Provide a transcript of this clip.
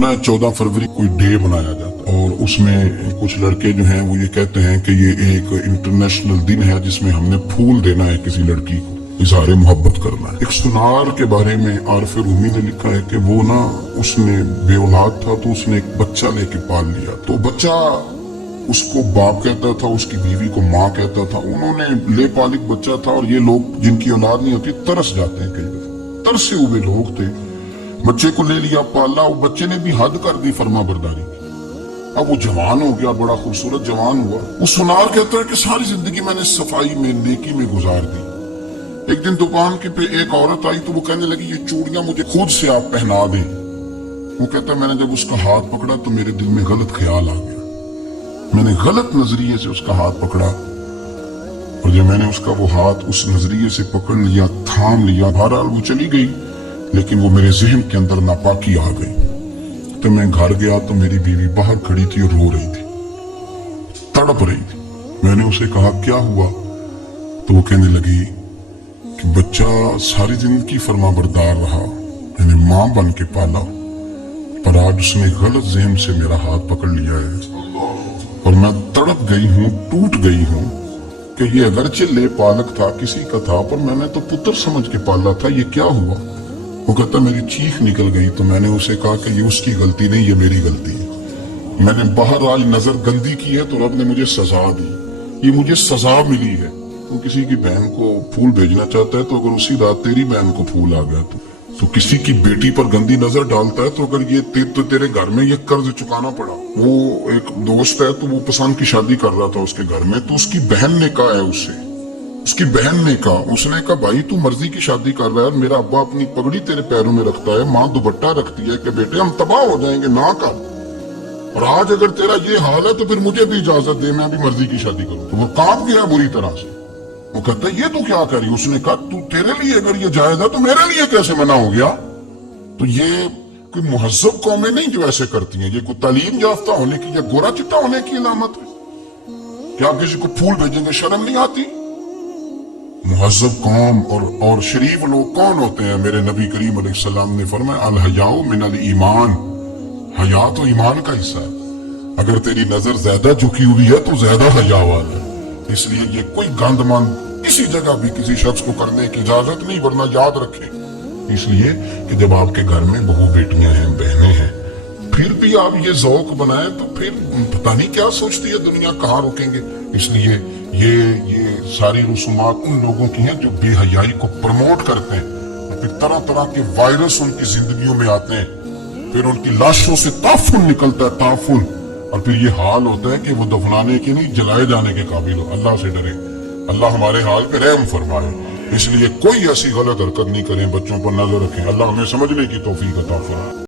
सुना है 14 फरवरी कोई डे मनाया जाता है और उसमें कुछ लड़के जो हैं वो ये कहते हैं कि ये एक इंटरनेशनल दिन है जिसमें हमने फूल देना है किसी लड़की को, इजहार मोहब्बत करना है। एक सुनार के बारे में आरफ रूमी ने लिखा है कि वो ना उसने बेऔलाद था तो उसने एक बच्चा लेके पाल लिया, तो बच्चा उसको बाप कहता था, उसकी बीवी को माँ कहता था। उन्होंने ले पालिक बच्चा था और ये लोग जिनकी औलाद नहीं होती तरस जाते हैं, कई दफे तरसे हुए लोग थे। बच्चे को ले लिया, पाला, वो बच्चे ने भी हद कर दी फर्मा बरदारी की। अब वो जवान हो गया, बड़ा खूबसूरत जवान हुआ। वो सुनार कहता है कि सारी जिंदगी मैंने सफाई में नेकी में गुजार दी। एक दिन दुकान के पे एक औरत आई तो वो कहने लगी ये चूड़ियां मुझे खुद से आप पहना दें। वो कहता है मैंने जब उसका हाथ पकड़ा तो मेरे दिल में गलत ख्याल आ गया, मैंने गलत नजरिए से उसका हाथ पकड़ा और जब मैंने उसका वो हाथ उस नजरिए से पकड़ लिया, थाम लिया, बहरहाल वो चली गई, लेकिन वो मेरे जहन के अंदर नापाकी आ गई। तो मैं घर गया तो मेरी बीवी बाहर खड़ी थी और रो रही थी, तड़प रही थी। मैंने उसे कहा क्या हुआ, तो वो कहने लगी कि बच्चा सारी जिंदगी फर्मा बरदार रहा, मैंने मां बन के पाला, पर आज उसने गलत जहन से मेरा हाथ पकड़ लिया है और मैं तड़प गई हूँ, टूट गई हूँ कि ये अगरचे ले पालक था, किसी का था, पर मैंने तो पुत्र समझ के पाला था, ये क्या हुआ। वो कहता मेरी चीख निकल गई तो मैंने उसे कहा कि ये उसकी गलती नहीं, ये मेरी गलती है। मैंने बाहर आज नजर गंदी की है तो रब ने मुझे सजा दी, ये मुझे सजा मिली है। तो किसी की बहन को फूल भेजना चाहता है तो अगर उसी रात तेरी बहन को फूल आ गया तो किसी की बेटी पर गंदी नजर डालता है तो अगर ये तेरे घर में ये कर्ज चुकाना पड़ा। वो एक दोस्त है तो वो पसंद की शादी कर रहा था उसके घर में, तो उसकी बहन ने कहा है उससे, उसकी बहन ने कहा, उसने कहा भाई तू मर्जी की शादी कर रहा है, मेरा अब्बा अपनी पगड़ी तेरे पैरों में रखता है, माँ दुपट्टा रखती है कि बेटे हम तबाह हो जाएंगे ना कर, और आज अगर तेरा ये हाल है तो फिर मुझे भी इजाजत दे, मैं भी मर्जी की शादी करूं। तो वो कांप गया बुरी तरह से। वो कहता है ये तू क्या करी। उसने कहा तू तेरे लिए अगर ये जायज है तो मेरे लिए कैसे मना हो गया। तो ये कोई मुहज्जब कौमें नहीं जो ऐसे करती हैं, ये कोई तालीम याफ्ता होने की या गोरा चिट्टा होने की अलामत है। क्या किसी को फूल भेजेंगे शर्म नहीं आती। मुहज्जब कौम और शरीफ लोग कौन होते हैं। मेरे नबी करीम अलैहिस्सलाम ने फरमाया अल हयाउ मिनल ईमान, हया तो ईमान का हिस्सा है। अगर तेरी नजर ज्यादा झुकी हुई है तो ज्यादा हया वाला है। इसलिए ये कोई गंदमान किसी जगह भी किसी शख्स को करने की इजाजत नहीं, वरना याद रखें। इसलिए कि जब आपके घर में बहू बेटियां हैं, बहनें हैं, फिर भी आप ये जौक बनाएं तो फिर पता नहीं क्या सोचती है दुनिया, कहाँ रुकेंगे। इसलिए ये सारी रसूमात उन लोगों की हैं जो बेहयाई को प्रमोट करते हैं, फिर तरह तरह के वायरस उनकी जिंदगियों में आते हैं, फिर उनकी लाशों से ताफुन निकलता है, ताफुन, और फिर ये हाल होता है कि वो दफनाने के नहीं जलाए जाने के काबिल हो। अल्लाह से डरे, अल्लाह हमारे हाल पे रहम फरमाए। इसलिए कोई ऐसी गलत हरकत नहीं करें, बच्चों पर नजर रखें। अल्लाह हमें समझने की तौफीक अता फरमाए।